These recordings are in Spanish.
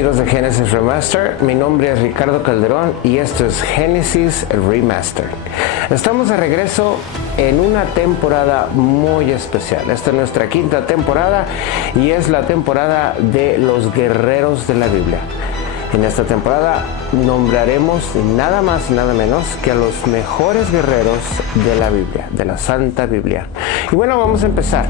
amigos de Génesis Remaster, mi nombre es Ricardo Calderón y esto es Génesis Remaster. Estamos de regreso en una temporada muy especial. Esta es nuestra quinta temporada y es la temporada de los guerreros de la Biblia. En esta temporada nombraremos nada más y nada menos que a los mejores guerreros de la Biblia, de la Santa Biblia. Y bueno, vamos a empezar.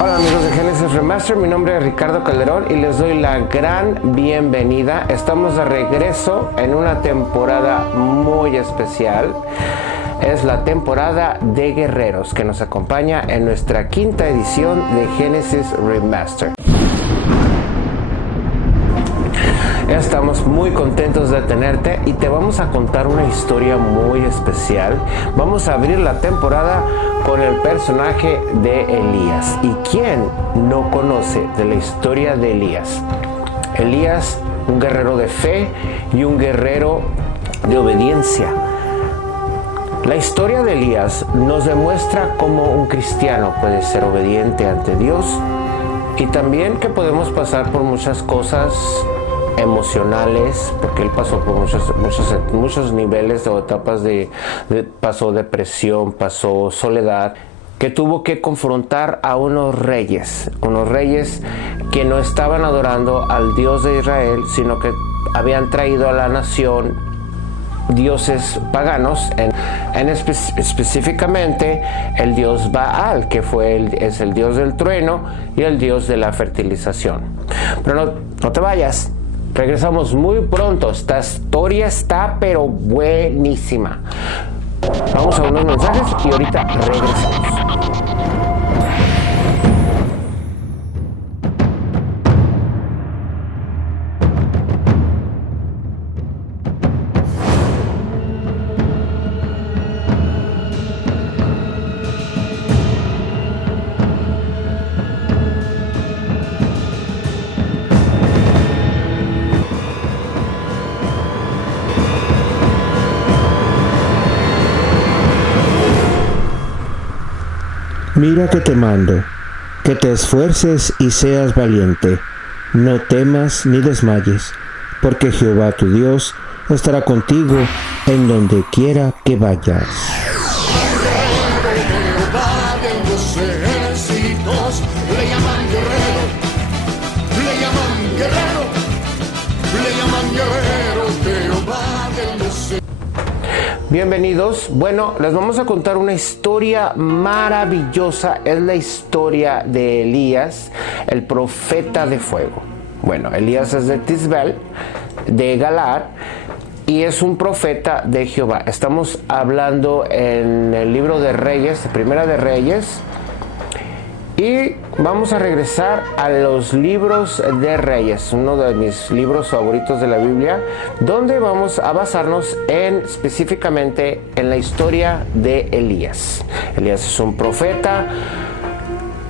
Hola amigos de Génesis Remaster, mi nombre es Ricardo Calderón y les doy la gran bienvenida. Estamos de regreso en una temporada muy especial. Es la temporada de guerreros que nos acompaña en nuestra quinta edición de Génesis Remaster. Estamos muy contentos de tenerte y te vamos a contar una historia muy especial. Vamos a abrir la temporada con el personaje de Elías. ¿Y quién no conoce de la historia de Elías? Elías, un guerrero de fe y un guerrero de obediencia. La historia de Elías nos demuestra cómo un cristiano puede ser obediente ante Dios y también que podemos pasar por muchas cosas emocionales, porque él pasó por muchos niveles o etapas pasó depresión, pasó soledad, que tuvo que confrontar a unos reyes que no estaban adorando al Dios de Israel, sino que habían traído a la nación dioses paganos, específicamente el dios Baal, que es el dios del trueno y el dios de la fertilización. Pero no te vayas. Regresamos muy pronto. Esta historia está pero buenísima. Vamos a unos mensajes y ahorita regresamos. Mira que te mando, que te esfuerces y seas valiente, no temas ni desmayes, porque Jehová tu Dios estará contigo en donde quiera que vayas. Bienvenidos. Bueno, les vamos a contar una historia maravillosa. Es la historia de Elías, el profeta de fuego. Bueno, Elías es de Tisbel, de Galaad, y es un profeta de Jehová. Estamos hablando en el libro de Reyes, Primera de Reyes, y vamos a regresar a los libros de Reyes, uno de mis libros favoritos de la Biblia, donde vamos a basarnos específicamente en la historia de Elías. Elías es un profeta.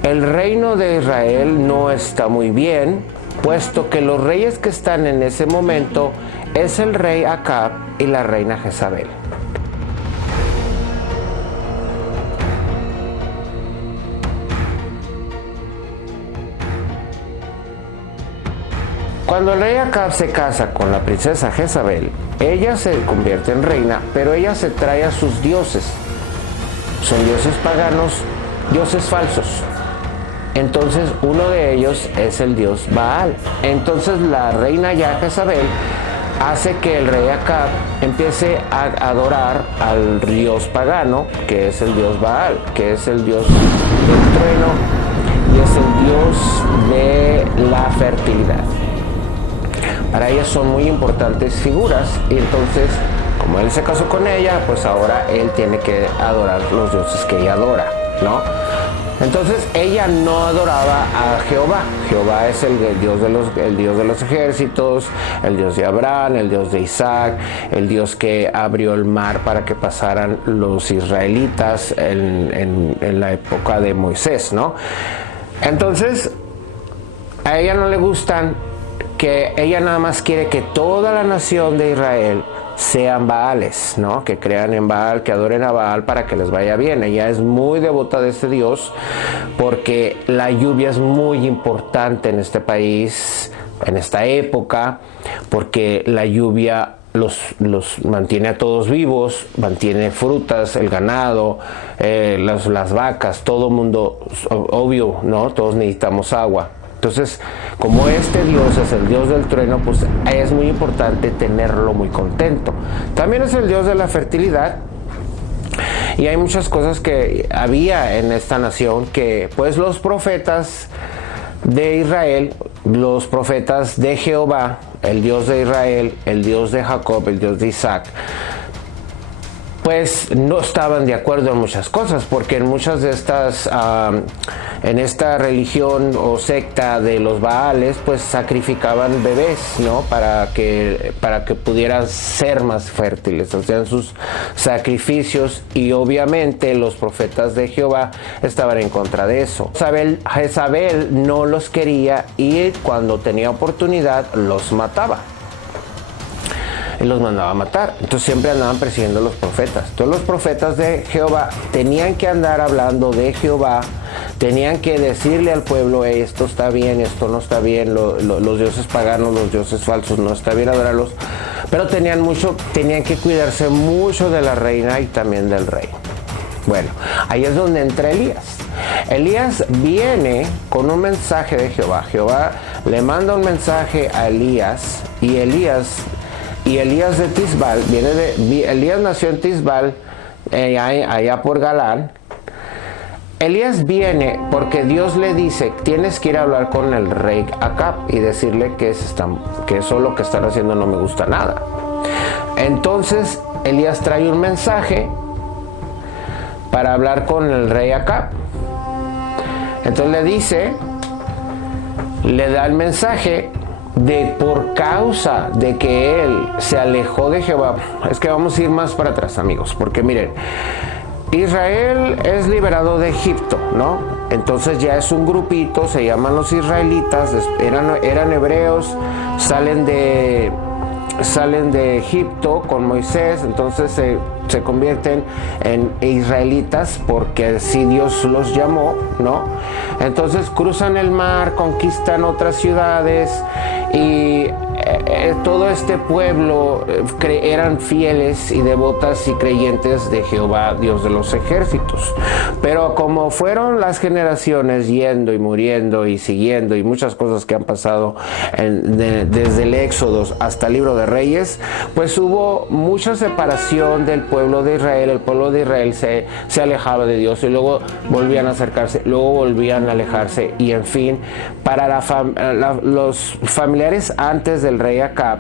El reino de Israel no está muy bien, puesto que los reyes que están en ese momento es el rey Acab y la reina Jezabel. Cuando el rey Acab se casa con la princesa Jezabel, ella se convierte en reina, pero ella se trae a sus dioses. Son dioses paganos, dioses falsos. Entonces uno de ellos es el dios Baal. Entonces la reina ya Jezabel hace que el rey Acab empiece a adorar al dios pagano, que es el dios Baal, que es el dios del trueno y es el dios de la fertilidad. Para ella son muy importantes figuras y entonces, como él se casó con ella, pues ahora él tiene que adorar los dioses que ella adora, ¿no? Entonces ella no adoraba a Jehová. Jehová es el dios de los ejércitos, el dios de Abraham, el dios de Isaac, el dios que abrió el mar para que pasaran los israelitas en la época de Moisés, ¿no? Entonces a ella no le gustan, que ella nada más quiere que toda la nación de Israel sean Baales, ¿no? Que crean en Baal, que adoren a Baal para que les vaya bien. Ella es muy devota de este Dios porque la lluvia es muy importante en este país, en esta época, porque la lluvia los mantiene a todos vivos, mantiene frutas, el ganado, las vacas, todo el mundo, obvio, ¿no? Todos necesitamos agua. Entonces, como este Dios es el Dios del trueno, pues es muy importante tenerlo muy contento. También es el Dios de la fertilidad. Y hay muchas cosas que había en esta nación que, pues, los profetas de Israel, los profetas de Jehová, el Dios de Israel, el Dios de Jacob, el Dios de Isaac, pues no estaban de acuerdo en muchas cosas, porque en muchas de estas, en esta religión o secta de los Baales, pues sacrificaban bebés, ¿no? Para que pudieran ser más fértiles, hacían sus sacrificios y obviamente los profetas de Jehová estaban en contra de eso. Jezabel no los quería y cuando tenía oportunidad los mataba. Y los mandaba a matar. Entonces siempre andaban persiguiendo a los profetas. Todos los profetas de Jehová tenían que andar hablando de Jehová, tenían que decirle al pueblo: esto está bien, esto no está bien, los dioses paganos, los dioses falsos, no está bien adorarlos. Pero tenían que cuidarse mucho de la reina y también del rey. Bueno, ahí es donde entra Elías. Elías viene con un mensaje de Jehová. Jehová le manda un mensaje a Elías y Elías de Tisbal, Elías nació en Tisbal, allá por Galán. Elías viene porque Dios le dice: tienes que ir a hablar con el rey Acab y decirle que eso lo que están haciendo no me gusta nada. Entonces Elías trae un mensaje para hablar con el rey Acab. Entonces le da el mensaje de por causa de que él se alejó de Jehová. Es que vamos a ir más para atrás, amigos, porque miren, Israel es liberado de Egipto, ¿no? Entonces ya es un grupito, se llaman los israelitas, eran hebreos, salen de Egipto con Moisés, entonces se convierten en israelitas porque así Dios los llamó, ¿no? Entonces cruzan el mar, conquistan otras ciudades y todo este pueblo eran fieles y devotas y creyentes de Jehová, Dios de los ejércitos. Pero como fueron las generaciones yendo y muriendo y siguiendo y muchas cosas que han pasado desde el Éxodo hasta el libro de Reyes, pues hubo mucha separación del pueblo de Israel. El pueblo de Israel se alejaba de Dios y luego volvían a acercarse, luego volvían a alejarse y en fin, para los familiares antes del rey Acab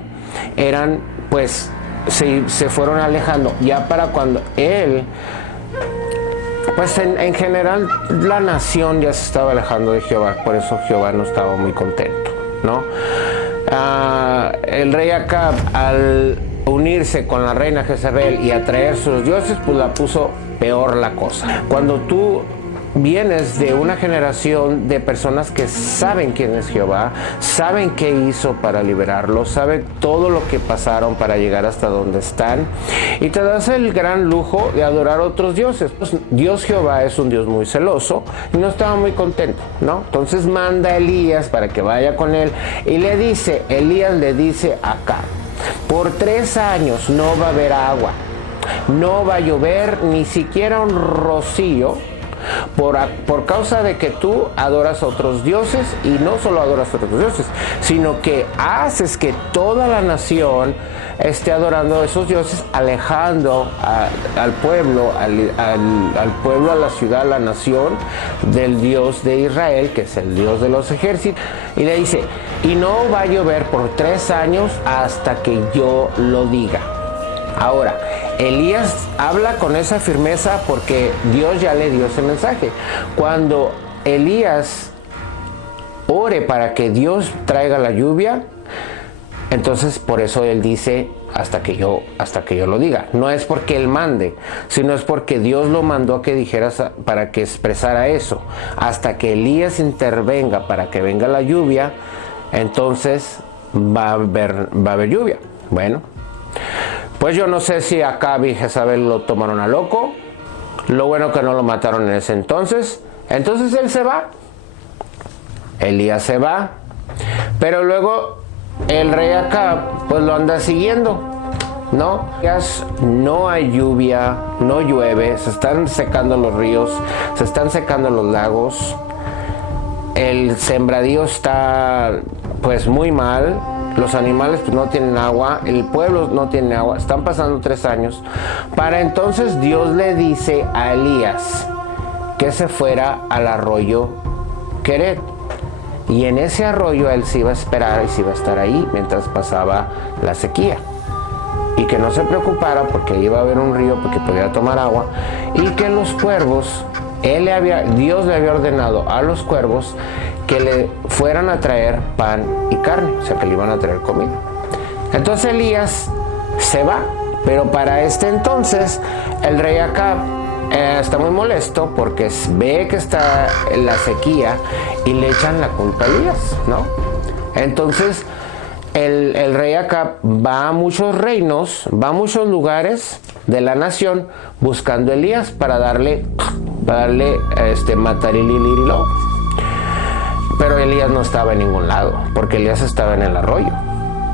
eran, pues se fueron alejando. Ya para cuando él, pues en general la nación ya se estaba alejando de Jehová, por eso Jehová no estaba muy contento, ¿no? El rey Acab, al unirse con la reina Jezabel y atraer sus dioses, pues la puso peor la cosa. Cuando tú vienes de una generación de personas que saben quién es Jehová, saben qué hizo para liberarlos, saben todo lo que pasaron para llegar hasta donde están, y te das el gran lujo de adorar a otros dioses. Dios Jehová es un Dios muy celoso y no estaba muy contento, ¿no? Entonces manda a Elías para que vaya con él y Elías le dice acá: por 3 años no va a haber agua, no va a llover ni siquiera un rocío, por causa de que tú adoras a otros dioses, y no solo adoras a otros dioses, sino que haces que toda la nación esté adorando a esos dioses, alejando al pueblo, a la ciudad, a la nación del Dios de Israel, que es el Dios de los ejércitos. Y le dice: y no va a llover por 3 años hasta que yo lo diga. Ahora, Elías habla con esa firmeza porque Dios ya le dio ese mensaje. Cuando Elías ore para que Dios traiga la lluvia, entonces por eso él dice hasta que yo lo diga. No es porque él mande, sino es porque Dios lo mandó a que dijeras, para que expresara eso. Hasta que Elías intervenga para que venga la lluvia, entonces va a haber lluvia. Bueno, pues yo no sé si Acab y Jezabel lo tomaron a loco. Lo bueno que no lo mataron en ese entonces. Entonces él se va. Elías se va. Pero luego el rey Acab pues lo anda siguiendo, ¿no? No hay lluvia, no llueve, se están secando los ríos, se están secando los lagos. El sembradío está pues muy mal. Los animales pues no tienen agua, el pueblo no tiene agua, están pasando 3 años. Para entonces Dios le dice a Elías que se fuera al arroyo Quered. Y en ese arroyo él se iba a esperar y se iba a estar ahí mientras pasaba la sequía. Y que no se preocupara porque iba a haber un río porque podía tomar agua. Y que los cuervos, Dios le había ordenado a los cuervos que le fueran a traer pan y carne, o sea que le iban a traer comida. Entonces Elías se va, pero para este entonces el rey Acab está muy molesto porque ve que está en la sequía y le echan la culpa a Elías, ¿no? Entonces el rey Acab va a muchos reinos, va a muchos lugares de la nación buscando a Elías para darle matarililirilo. Pero Elías no estaba en ningún lado, porque Elías estaba en el arroyo.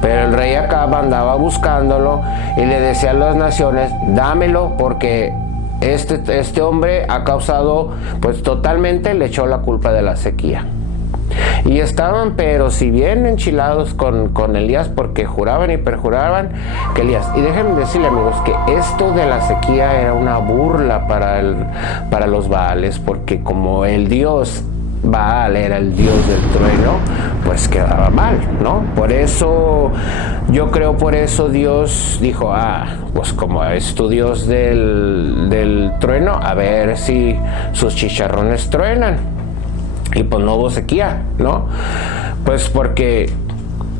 Pero el rey Acab andaba buscándolo y le decía a las naciones: dámelo, porque este hombre ha causado, pues totalmente le echó la culpa de la sequía. Y estaban, pero si bien enchilados con Elías, porque juraban y perjuraban que Elías. Y déjenme decirle, amigos, que esto de la sequía era una burla para los Baales, porque como el dios Baal era el dios del trueno, pues quedaba mal, ¿no? Por eso Dios dijo: pues como es tu dios del trueno, a ver si sus chicharrones truenan. Y pues no hubo sequía, ¿no? Pues porque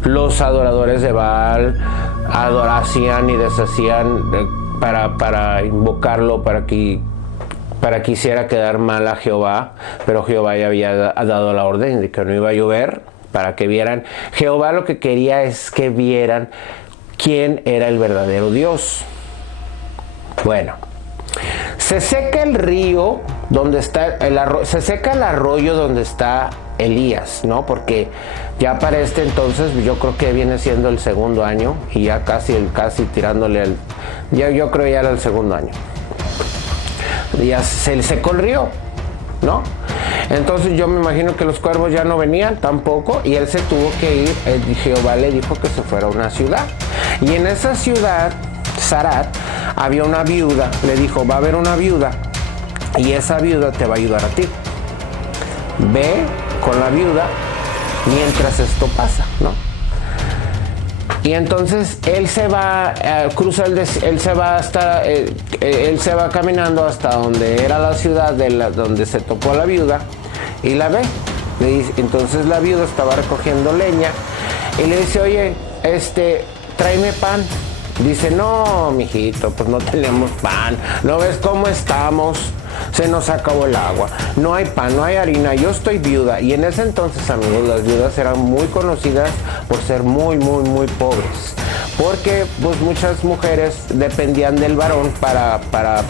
los adoradores de Baal hacían y deshacían para invocarlo, para que hiciera quedar mal a Jehová, pero Jehová ya había dado la orden de que no iba a llover, para que vieran. Jehová lo que quería es que vieran quién era el verdadero Dios. Bueno, se seca el río donde está se seca el arroyo donde está Elías, ¿no? Porque ya para este entonces yo creo que viene siendo el 2.º año y ya casi tirándole yo creo ya era el 2.º año. Ya se secó el río, ¿no? Entonces yo me imagino que los cuervos ya no venían tampoco y él se tuvo que ir. Jehová le dijo que se fuera a una ciudad, y en esa ciudad, Sarat, había una viuda. Le dijo: va a haber una viuda y esa viuda te va a ayudar a ti. Ve con la viuda mientras esto pasa, ¿no? Y entonces él se va, él se va caminando hasta donde era la ciudad donde se topó la viuda y la ve. Entonces la viuda estaba recogiendo leña y le dice: oye, tráeme pan. Dice: no, mijito, pues no tenemos pan. ¿No ves cómo estamos? se nos acabó el agua, no hay pan, no hay harina, yo estoy viuda. Y en ese entonces, amigos, las viudas eran muy conocidas por ser muy pobres, porque pues muchas mujeres dependían del varón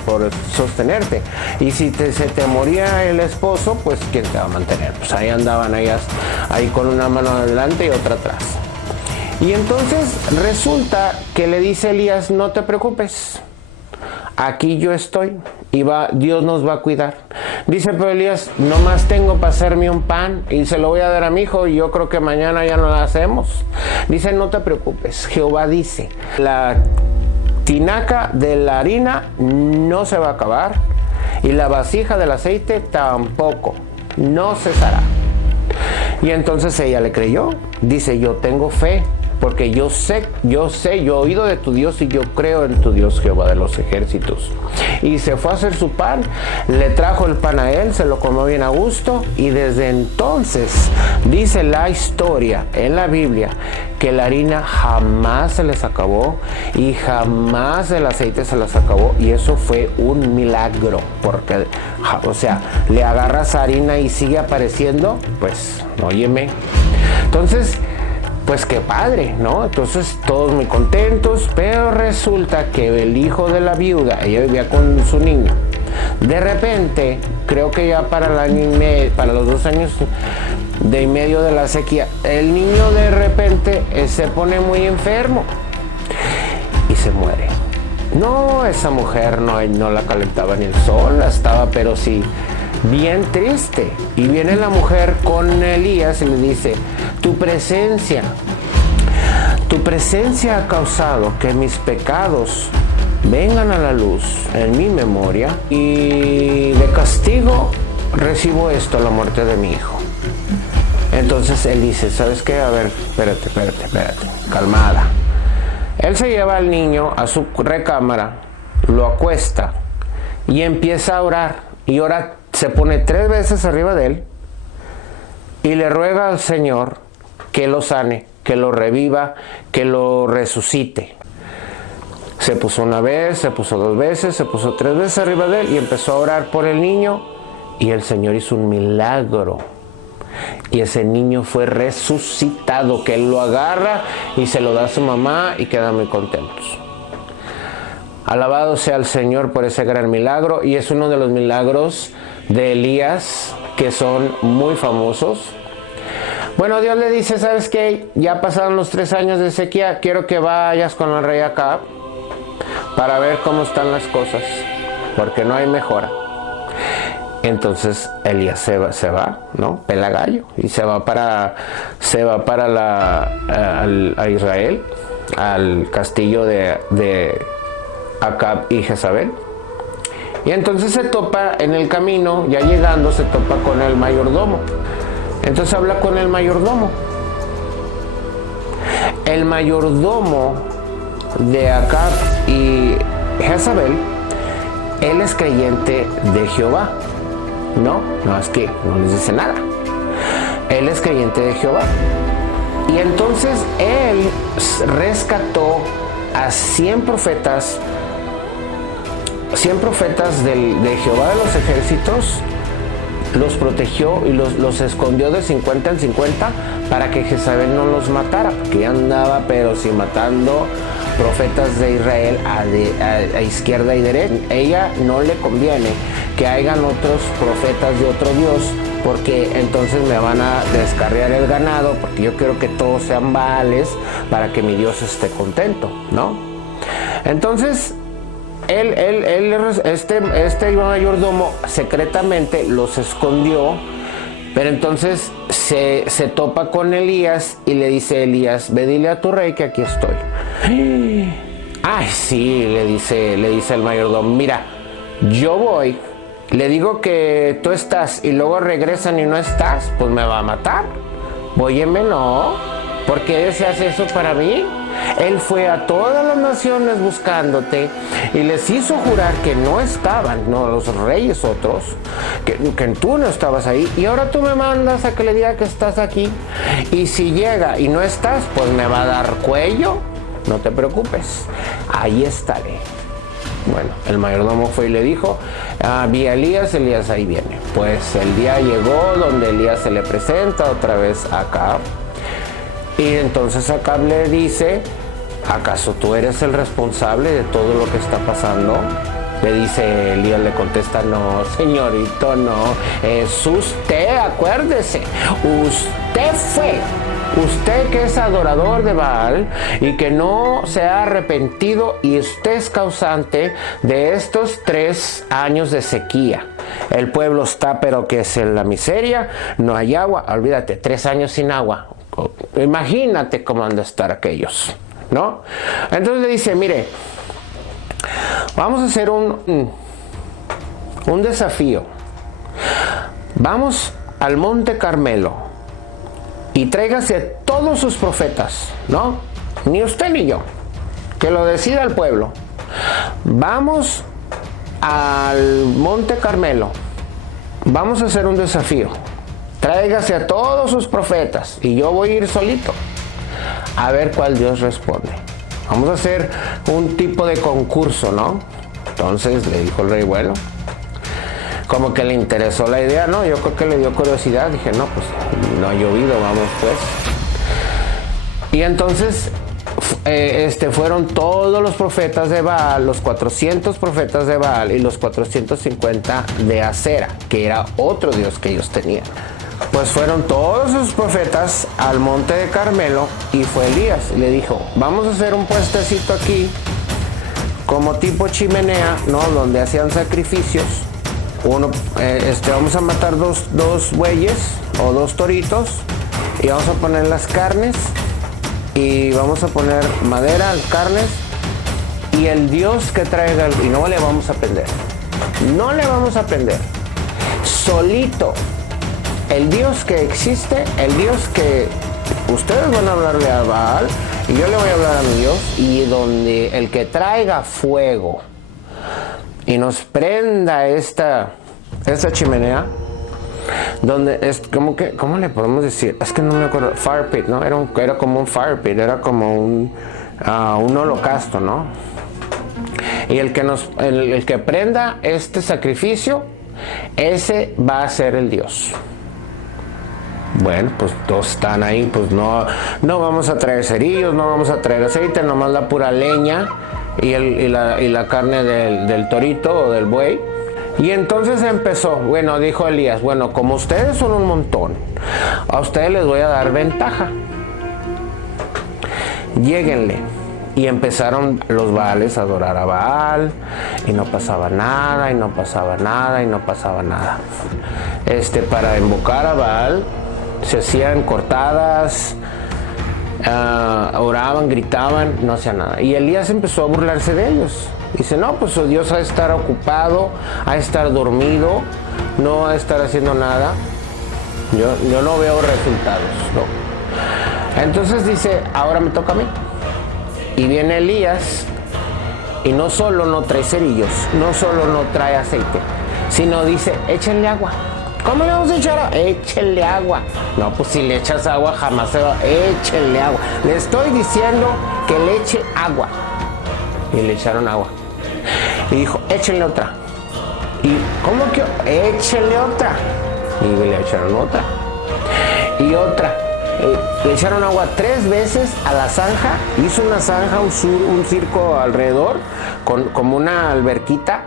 por sostenerte, y si se te moría el esposo, pues ¿quién te va a mantener? Pues ahí andaban ellas, ahí con una mano adelante y otra atrás. Y entonces resulta que le dice Elías: no te preocupes, aquí yo estoy y Dios nos va a cuidar. Dice, pero Elías, nomás tengo para hacerme un pan y se lo voy a dar a mi hijo, y yo creo que mañana ya no lo hacemos. Dice, no te preocupes, Jehová dice, la tinaca de la harina no se va a acabar y la vasija del aceite tampoco, no cesará. Y entonces ella le creyó. Dice, yo tengo fe, porque yo he oído de tu Dios y yo creo en tu Dios, Jehová de los ejércitos. Y se fue a hacer su pan, le trajo el pan a él, se lo comió bien a gusto, y desde entonces dice la historia en la Biblia que la harina jamás se les acabó y jamás el aceite se les acabó, y eso fue un milagro, porque, o sea, le agarras harina y sigue apareciendo, pues, óyeme. Entonces, pues qué padre, ¿no? Entonces todos muy contentos, pero resulta que el hijo de la viuda, ella vivía con su niño, de repente, creo que ya para el año y medio, para los 2 años y medio de la sequía, el niño de repente se pone muy enfermo y se muere. No, esa mujer no la calentaba ni el sol, estaba pero sí bien triste. Y viene la mujer con Elías y le dice, tu presencia ha causado que mis pecados vengan a la luz en mi memoria, y de castigo recibo esto, la muerte de mi hijo. Entonces él dice, ¿sabes qué? A ver, espérate, calmada. Él se lleva al niño a su recámara, lo acuesta y empieza a orar, y ora, se pone 3 veces arriba de él y le ruega al Señor que lo sane, que lo reviva, que lo resucite. Se puso 1 vez, se puso 2 veces, se puso 3 veces arriba de él y empezó a orar por el niño, y el Señor hizo un milagro. Y ese niño fue resucitado, que él lo agarra y se lo da a su mamá y quedan muy contentos. Alabado sea el Señor por ese gran milagro, y es uno de los milagros de Elías que son muy famosos. Bueno, Dios le dice, ¿sabes qué? Ya pasaron los 3 años de sequía, quiero que vayas con el rey Acab para ver cómo están las cosas, porque no hay mejora. Entonces Elías se va, ¿no? Pela gallo, y se va para a Israel, al castillo de Acab y Jezabel. Y entonces se topa en el camino, ya llegando, se topa con el mayordomo. Entonces habla con el mayordomo. El mayordomo de Acab y Jezabel, él es creyente de Jehová. No, es que no les dice nada. Él es creyente de Jehová. Y entonces él rescató a 100 profetas de Jehová de los ejércitos, los protegió y los escondió de 50 en 50 para que Jezabel no los matara, porque andaba pero sí matando profetas de Israel a izquierda y derecha. Ella no le conviene que hayan otros profetas de otro Dios, porque entonces me van a descarriar el ganado, porque yo quiero que todos sean Baales para que mi Dios esté contento, ¿no? Entonces este mayordomo secretamente los escondió, pero entonces se topa con Elías y le dice, Elías, ve dile a tu rey que aquí estoy. Ay, sí, le dice el mayordomo, mira, yo voy, le digo que tú estás y luego regresan y no estás, pues me va a matar. Óyeme, no, ¿por qué deseas eso para mí? Él fue a todas las naciones buscándote y les hizo jurar que no estaban, no los reyes otros, que tú no estabas ahí, y ahora tú me mandas a que le diga que estás aquí, y si llega y no estás, pues me va a dar cuello. No te preocupes, ahí estaré. Bueno, el mayordomo fue y le dijo, vi a Elías ahí viene. Pues el día llegó donde Elías se le presenta otra vez a Acab. Y entonces Acab le dice, ¿acaso tú eres el responsable de todo lo que está pasando? Le dice Elías, le contesta, no, señorito, no, es usted, acuérdese, usted fue. Usted que es adorador de Baal y que no se ha arrepentido, y usted es causante de estos 3 años de sequía. El pueblo está pero que es en la miseria, no hay agua, olvídate, 3 años sin agua. Imagínate cómo han de estar aquellos, ¿no? Entonces le dice, mire, vamos a hacer un desafío. Vamos al Monte Carmelo y tráigase a todos sus profetas, ¿no? Ni usted ni yo, que lo decida el pueblo. Vamos al Monte Carmelo, vamos a hacer un desafío. Tráigase a todos sus profetas y yo voy a ir solito a ver cuál Dios responde. Vamos a hacer un tipo de concurso, ¿no? Entonces le dijo el rey, bueno, como que le interesó la idea, ¿no? Yo creo que le dio curiosidad. Dije, no, pues no ha llovido, vamos pues. Y entonces fueron todos los profetas de Baal, los 400 profetas de Baal y los 450 de Acera, que era otro dios que ellos tenían. Pues fueron todos sus profetas al monte de Carmelo y fue Elías. Le dijo, vamos a hacer un puestecito aquí, como tipo chimenea, ¿no? Donde hacían sacrificios. Vamos a matar dos bueyes o 2 toritos y vamos a poner las carnes y vamos a poner madera, carnes, y el Dios que traiga, y no le vamos a prender, solito, el Dios que existe, el Dios que ustedes van a hablarle a Baal y yo le voy a hablar a mi Dios, y donde el que traiga fuego y nos prenda esta chimenea, donde es como que, ¿cómo le podemos decir? Es que no me acuerdo, fire pit, ¿no? Era como un fire pit, era como un holocausto, ¿no? Y el que prenda este sacrificio, ese va a ser el Dios. Bueno, pues todos están ahí, pues no vamos a traer cerillos, no vamos a traer aceite, nomás la pura leña y la carne del torito o del buey. Y entonces empezó, bueno, dijo Elías, bueno, como ustedes son un montón, a ustedes les voy a dar ventaja. Lléguenle. Y empezaron los Baales a adorar a Baal, y no pasaba nada, y no pasaba nada, y no pasaba nada. Para invocar a Baal, se hacían cortadas, oraban, gritaban, no hacía nada. Y Elías empezó a burlarse de ellos. Dice, no, pues su Dios ha de estar ocupado, ha de estar dormido, no va a estar haciendo nada. Yo no veo resultados, no. Entonces dice, ahora me toca a mí. Y viene Elías y no solo no trae cerillos, no solo no trae aceite, sino dice, échenle agua. ¿Cómo le vamos a echar agua? Échenle agua. No, pues si le echas agua jamás se va. Échenle agua. Le estoy diciendo que le eche agua. Y le echaron agua. Y dijo, échenle otra. ¿Y cómo que? Échenle otra. Y le echaron otra. Y otra. Le echaron agua 3 veces a la zanja. Hizo una zanja, un circo alrededor, como una alberquita.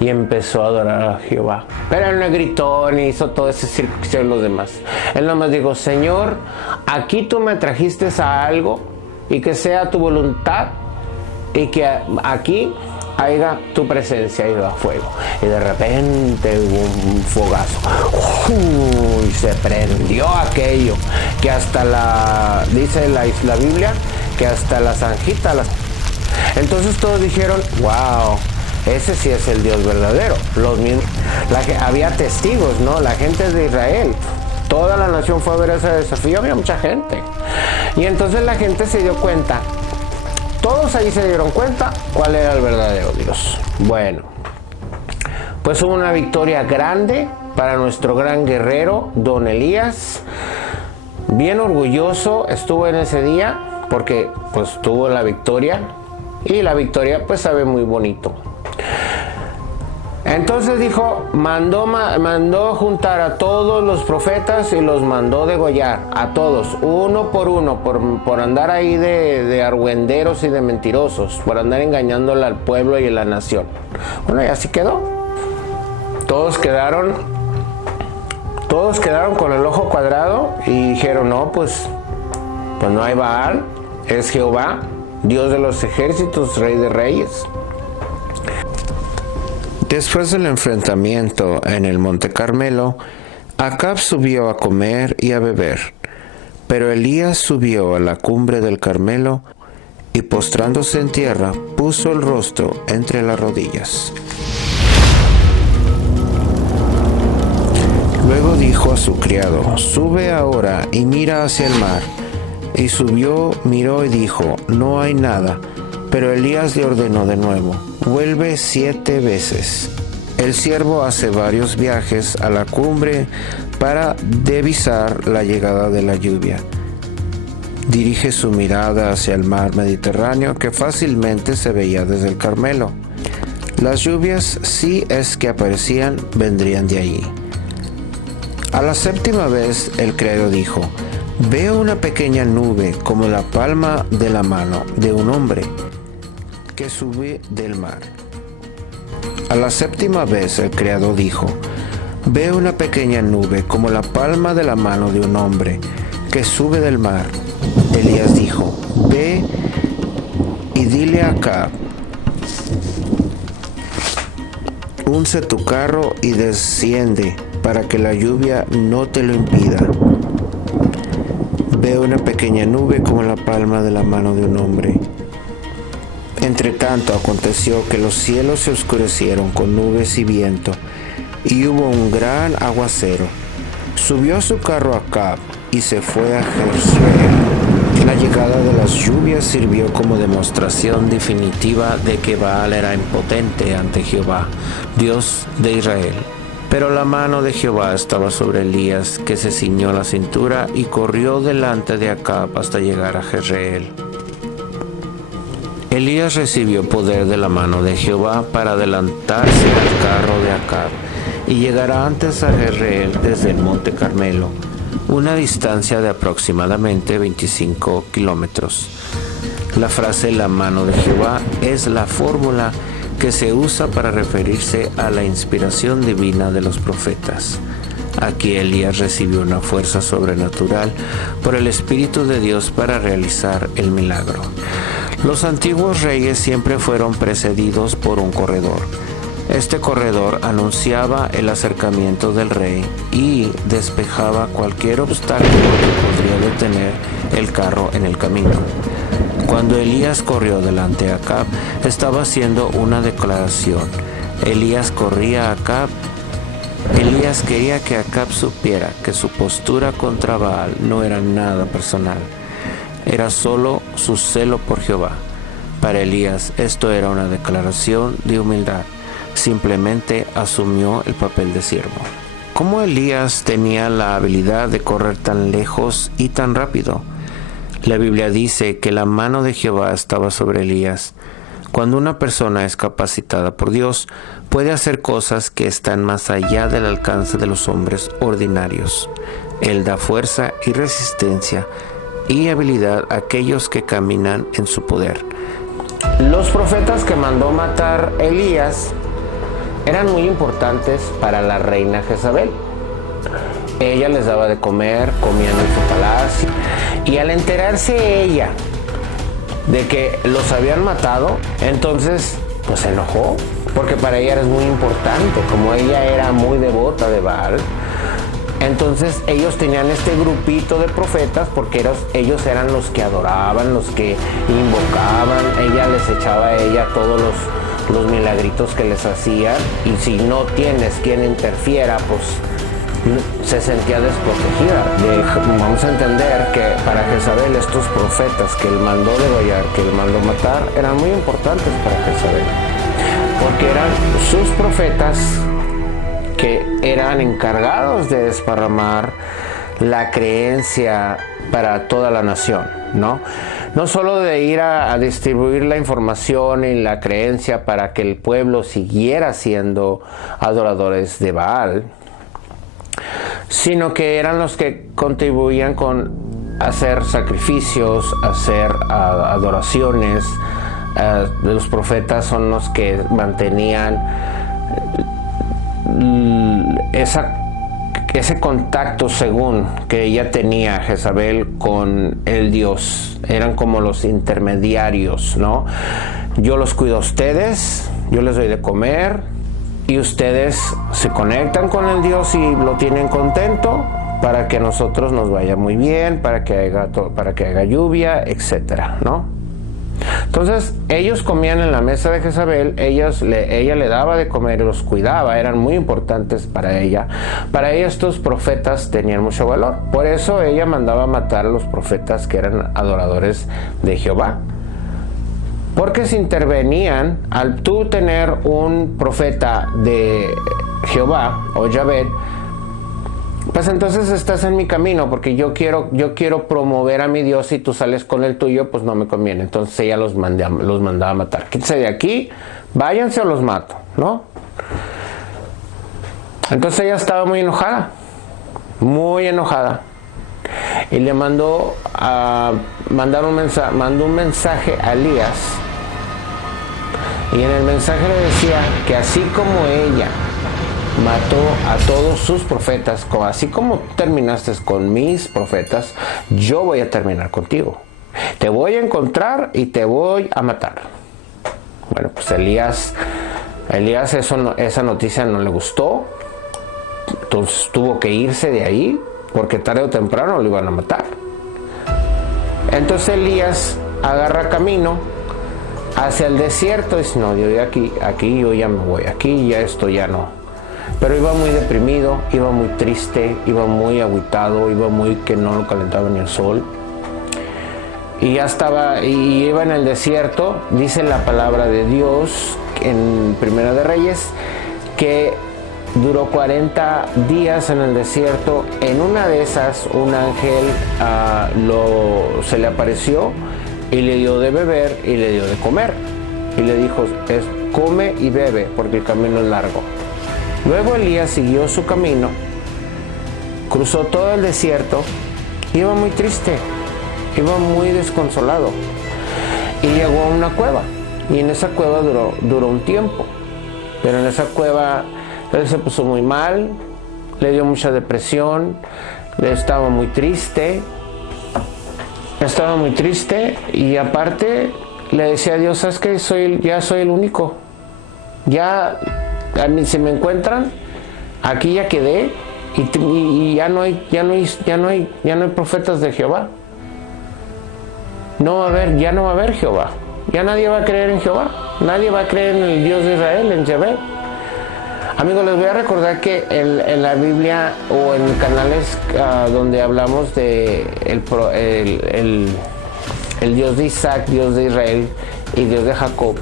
Y empezó a adorar a Jehová. Pero él no gritó ni hizo todo ese circo que hicieron los demás. Él nomás dijo, Señor, aquí tú me trajiste a algo, y que sea tu voluntad, y que aquí haya tu presencia, y va fuego. Y de repente hubo un fogazo. Y se prendió aquello, que hasta dice la Biblia, que hasta la zanjita. Entonces todos dijeron, wow, ese sí es el Dios verdadero. Había testigos, ¿no? La gente de Israel. Toda la nación fue a ver ese desafío, había mucha gente. Y entonces la gente se dio cuenta. Todos ahí se dieron cuenta cuál era el verdadero Dios. Bueno, pues hubo una victoria grande para nuestro gran guerrero, don Elías. Bien orgulloso estuvo en ese día porque pues tuvo la victoria. y la victoria pues sabe muy bonito. Entonces dijo, mandó juntar a todos los profetas y los mandó degollar, a todos, uno, por andar ahí de argüenderos y de mentirosos, por andar engañándole al pueblo y a la nación. Bueno, y así quedó. Todos quedaron con el ojo cuadrado y dijeron, no, pues no hay Baal, es Jehová, Dios de los ejércitos, Rey de reyes. Después del enfrentamiento en el Monte Carmelo, Acab subió a comer y a beber, pero Elías subió a la cumbre del Carmelo y postrándose en tierra, puso el rostro entre las rodillas. Luego dijo a su criado, sube ahora y mira hacia el mar. Y subió, miró y dijo, no hay nada. Pero Elías le ordenó de nuevo, vuelve 7 veces. El siervo hace varios viajes a la cumbre para divisar la llegada de la lluvia. Dirige su mirada hacia el mar Mediterráneo que fácilmente se veía desde el Carmelo. Las lluvias, si es que aparecían, vendrían de allí. A la 7ª vez el criado dijo, veo una pequeña nube como la palma de la mano de un hombre que sube del mar. A la 7ª vez el criado dijo, veo una pequeña nube como la palma de la mano de un hombre que sube del mar. Elías dijo, ve y dile a Acab, unce tu carro y desciende para que la lluvia no te lo impida. Veo una pequeña nube como la palma de la mano de un hombre. Entre tanto aconteció que los cielos se oscurecieron con nubes y viento, y hubo un gran aguacero. Subió su carro Acab y se fue a Jezreel. La llegada de las lluvias sirvió como demostración definitiva de que Baal era impotente ante Jehová, Dios de Israel. Pero la mano de Jehová estaba sobre Elías, que se ciñó la cintura y corrió delante de Acab hasta llegar a Jezreel. Elías recibió poder de la mano de Jehová para adelantarse al carro de Acab y llegar antes a Jezreel desde el Monte Carmelo, una distancia de aproximadamente 25 kilómetros. La frase la mano de Jehová es la fórmula que se usa para referirse a la inspiración divina de los profetas. Aquí Elías recibió una fuerza sobrenatural por el Espíritu de Dios para realizar el milagro. Los antiguos reyes siempre fueron precedidos por un corredor. Este corredor anunciaba el acercamiento del rey y despejaba cualquier obstáculo que podría detener el carro en el camino. Cuando Elías corrió delante de Acab, estaba haciendo una declaración. Elías corría a Acab. Elías quería que Acab supiera que su postura contra Baal no era nada personal. Era solo su celo por Jehová. Para Elías esto era una declaración de humildad. Simplemente asumió el papel de siervo. ¿Cómo Elías tenía la habilidad de correr tan lejos y tan rápido? La Biblia dice que la mano de Jehová estaba sobre Elías. Cuando una persona es capacitada por Dios, puede hacer cosas que están más allá del alcance de los hombres ordinarios. Él da fuerza y resistencia y habilidad a aquellos que caminan en su poder. Los profetas que mandó matar Elías eran muy importantes para la reina Jezabel. Ella les daba de comer, comían en su palacio, y al enterarse ella de que los habían matado, entonces pues se enojó, porque para ella era muy importante, como ella era muy devota de Baal. Entonces ellos tenían este grupito de profetas porque ellos eran los que adoraban, los que invocaban. Ella les echaba a ella todos los milagritos que les hacía, y si no tienes quien interfiera, pues se sentía desprotegida. Vamos a entender que para Jezabel estos profetas que él mandó degollar, que él mandó matar, eran muy importantes para Jezabel, porque eran sus profetas que eran encargados de desparramar la creencia para toda la nación, ¿no? No solo de ir a distribuir la información y la creencia para que el pueblo siguiera siendo adoradores de Baal, sino que eran los que contribuían con hacer sacrificios, hacer adoraciones. Los profetas son los que mantenían ese contacto, según que ella tenía, Jezabel, con el Dios. Eran como los intermediarios, ¿no? Yo los cuido a ustedes, yo les doy de comer, y ustedes se conectan con el Dios y lo tienen contento para que a nosotros nos vaya muy bien, para que haga lluvia, etcétera, ¿no? Entonces ellos comían en la mesa de Jezabel, ella le daba de comer y los cuidaba, eran muy importantes para ella. Para ella estos profetas tenían mucho valor, por eso ella mandaba matar a los profetas que eran adoradores de Jehová. Porque si intervenían, al tú tener un profeta de Jehová o Yahvé, pues entonces estás en mi camino, porque yo quiero promover a mi Dios y tú sales con el tuyo, pues no me conviene. Entonces ella los mandaba a matar. Quítense de aquí, váyanse o los mato, ¿no? Entonces ella estaba muy enojada, y le mandó un mensaje a Elías, y en el mensaje le decía que así como ella mató a todos sus profetas, así como terminaste con mis profetas, yo voy a terminar contigo. Te voy a encontrar y te voy a matar. Bueno, pues Elías esa noticia no le gustó, entonces tuvo que irse de ahí, porque tarde o temprano lo iban a matar. Entonces Elías agarra camino hacia el desierto y dice, no, yo de aquí yo ya me voy, aquí ya esto ya no. Pero iba muy deprimido, iba muy triste, iba muy agüitado, iba muy que no lo calentaba ni el sol. Y ya iba en el desierto. Dice la palabra de Dios en Primera de Reyes que duró 40 días en el desierto. En una de esas un ángel se le apareció y le dio de beber y le dio de comer. Y le dijo, come y bebe porque el camino es largo. Luego Elías siguió su camino, cruzó todo el desierto, iba muy triste, iba muy desconsolado, y llegó a una cueva, y en esa cueva duró un tiempo, pero en esa cueva él se puso muy mal, le dio mucha depresión, estaba muy triste, y aparte le decía a Dios, ¿sabes qué? Ya soy el único, a mí, si me encuentran, aquí ya quedé, y ya no hay profetas de Jehová. Ya no va a haber Jehová. Ya nadie va a creer en Jehová. Nadie va a creer en el Dios de Israel, en Yahvé. Amigos, les voy a recordar que en la Biblia o en canales donde hablamos de el Dios de Isaac, Dios de Israel y Dios de Jacob,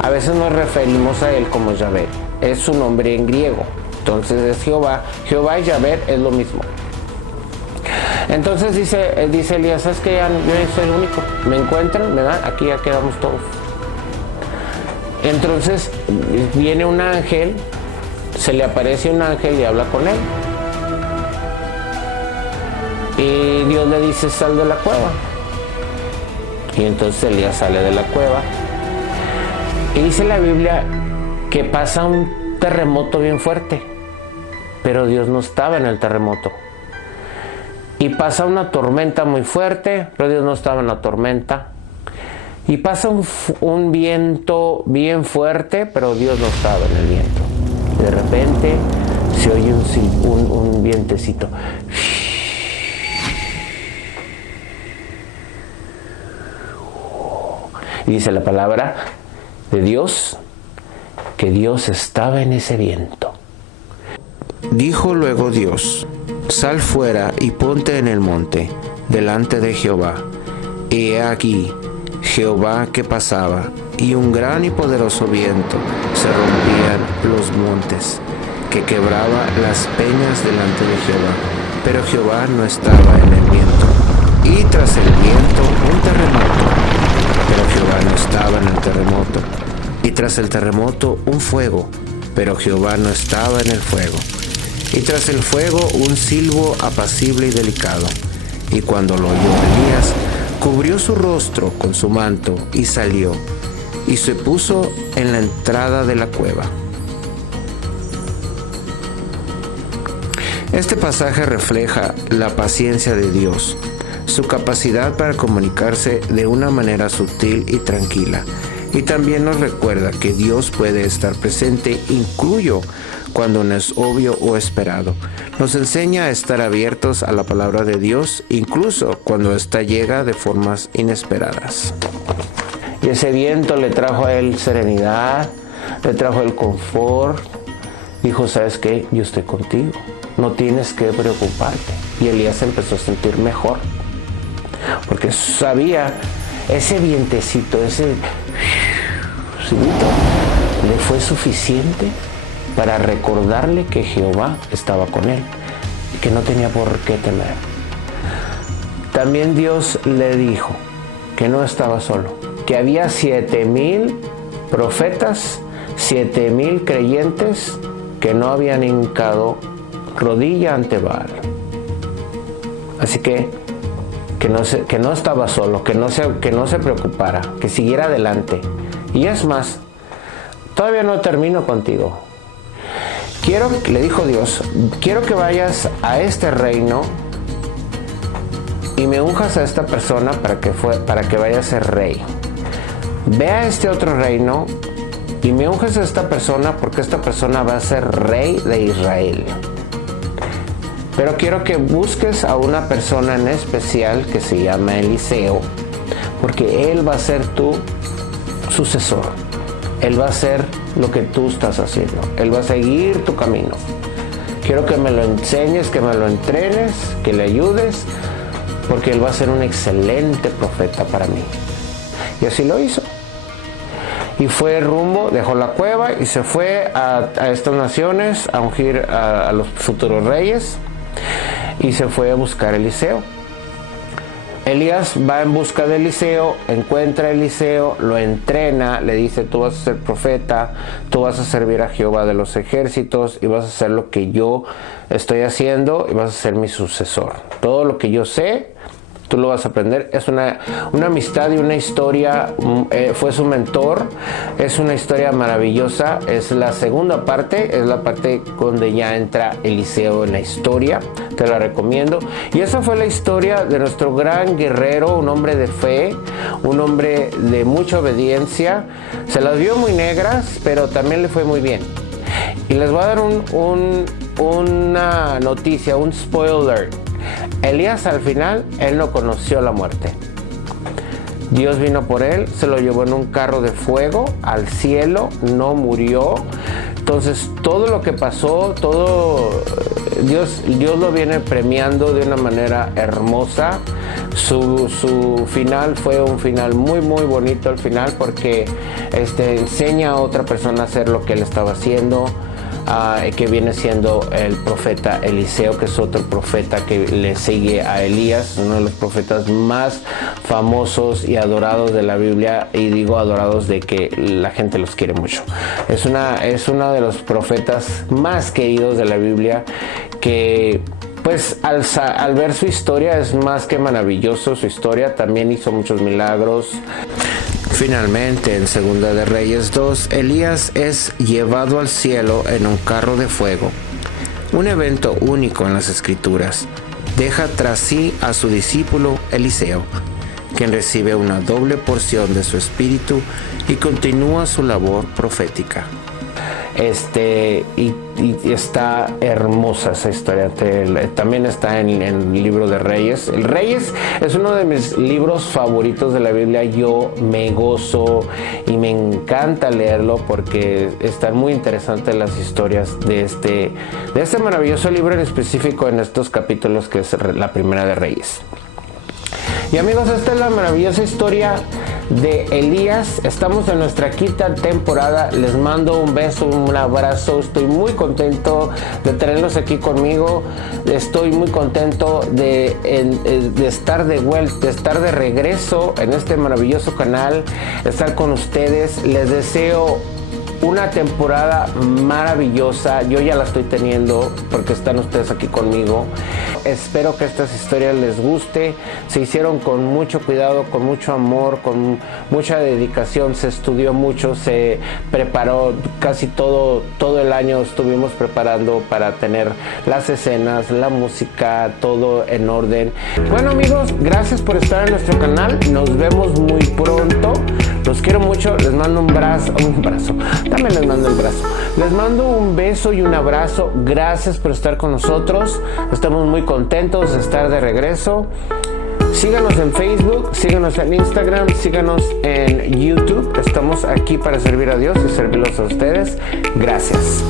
a veces nos referimos a él como Yahvé. Es su nombre en griego, entonces es Jehová. Jehová y Yahvé es lo mismo. Entonces dice Elías, ¿sabes qué? Yo soy el único, me encuentran, ¿verdad? Aquí ya quedamos todos. Entonces viene un ángel, se le aparece un ángel y habla con él, y Dios le dice, sal de la cueva. Y entonces Elías sale de la cueva, y dice la Biblia que pasa un terremoto bien fuerte, pero Dios no estaba en el terremoto. Y pasa una tormenta muy fuerte, pero Dios no estaba en la tormenta. Y pasa un viento bien fuerte, pero Dios no estaba en el viento. De repente se oye un vientecito. Y dice la palabra de Dios que Dios estaba en ese viento. Dijo luego Dios, sal fuera y ponte en el monte, delante de Jehová. Y he aquí, Jehová que pasaba, y un gran y poderoso viento se rompían los montes, que quebraba las peñas delante de Jehová. pero Jehová no estaba en el viento. Y tras el viento un terremoto, pero Jehová no estaba en el terremoto. Y tras el terremoto un fuego, pero Jehová no estaba en el fuego. Y tras el fuego un silbo apacible y delicado. Y cuando lo oyó Elías, cubrió su rostro con su manto y salió, y se puso en la entrada de la cueva. Este pasaje refleja la paciencia de Dios, su capacidad para comunicarse de una manera sutil y tranquila, y también nos recuerda que Dios puede estar presente incluso cuando no es obvio o esperado. Nos enseña a estar abiertos a la palabra de Dios, incluso cuando ésta llega de formas inesperadas. Y ese viento le trajo a él serenidad, le trajo el confort. Dijo, ¿sabes qué? Yo estoy contigo, no tienes que preocuparte. Y Elías empezó a sentir mejor, porque sabía, ese vientecito, ese le fue suficiente para recordarle que Jehová estaba con él y que no tenía por qué temer. También Dios le dijo que no estaba solo, que había 7,000 profetas, 7,000 creyentes que no habían hincado rodilla ante Baal. Así que no estaba solo, que no se preocupara, que siguiera adelante. Y es más, todavía no termino contigo. Le dijo Dios, quiero que vayas a este reino y me unjas a esta persona para que vaya a ser rey. Ve a este otro reino y me unjas a esta persona porque esta persona va a ser rey de Israel. Pero quiero que busques a una persona en especial que se llama Eliseo, porque él va a ser tu sucesor. Él va a hacer lo que tú estás haciendo. Él va a seguir tu camino. Quiero que me lo enseñes, que me lo entrenes, que le ayudes, porque él va a ser un excelente profeta para mí. Y así lo hizo. Y fue rumbo, dejó la cueva y se fue a estas naciones a ungir a los futuros reyes. Y se fue a buscar a Eliseo. Elías va en busca de Eliseo, encuentra a Eliseo, lo entrena, le dice, tú vas a ser profeta, tú vas a servir a Jehová de los ejércitos y vas a hacer lo que yo estoy haciendo y vas a ser mi sucesor. Todo lo que yo sé, tú lo vas a aprender. Es una amistad y una historia, fue su mentor, es una historia maravillosa. Es la segunda parte, es la parte donde ya entra Eliseo en la historia, te la recomiendo. Y esa fue la historia de nuestro gran guerrero, un hombre de fe, un hombre de mucha obediencia. Se las vio muy negras, pero también le fue muy bien. Y les voy a dar una noticia, un spoiler. Elías al final, él no conoció la muerte. Dios vino por él, se lo llevó en un carro de fuego al cielo, no murió. Entonces todo lo que pasó, Dios lo viene premiando de una manera hermosa. Su final fue un final muy muy bonito al final, porque enseña a otra persona a hacer lo que él estaba haciendo. Que viene siendo el profeta Eliseo, que es otro profeta que le sigue a Elías, uno de los profetas más famosos y adorados de la Biblia, y digo adorados de que la gente los quiere mucho. Es uno de los profetas más queridos de la Biblia, que pues al ver su historia es más que maravilloso. Su historia también hizo muchos milagros. Finalmente, en 2 de Reyes 2, Elías es llevado al cielo en un carro de fuego. Un evento único en las Escrituras. Deja tras sí a su discípulo Eliseo, quien recibe una doble porción de su espíritu y continúa su labor profética. Y está hermosa esa historia. También está en el libro de Reyes. El Reyes es uno de mis libros favoritos de la Biblia. Yo me gozo y me encanta leerlo porque están muy interesantes las historias de este maravilloso libro, en específico en estos capítulos, que es la primera de Reyes. Y amigos, esta es la maravillosa historia de Elías. Estamos en nuestra quinta temporada. Les mando un beso, un abrazo. Estoy muy contento de tenerlos aquí conmigo. Estoy muy contento de estar de vuelta, de estar de regreso en este maravilloso canal, de estar con ustedes. Les deseo una temporada maravillosa. Yo ya la estoy teniendo porque están ustedes aquí conmigo. Espero que estas historias les guste. Se hicieron con mucho cuidado, con mucho amor, con mucha dedicación. Se estudió mucho, se preparó casi todo el año. Estuvimos preparando para tener las escenas, la música, todo en orden. Bueno, amigos, gracias por estar en nuestro canal. Nos vemos muy pronto. Los quiero mucho. Les mando un brazo. También les mando el brazo. Les mando un beso y un abrazo. Gracias por estar con nosotros. Estamos muy contentos de estar de regreso. Síganos en Facebook, síganos en Instagram, síganos en YouTube. Estamos aquí para servir a Dios y servirlos a ustedes. Gracias.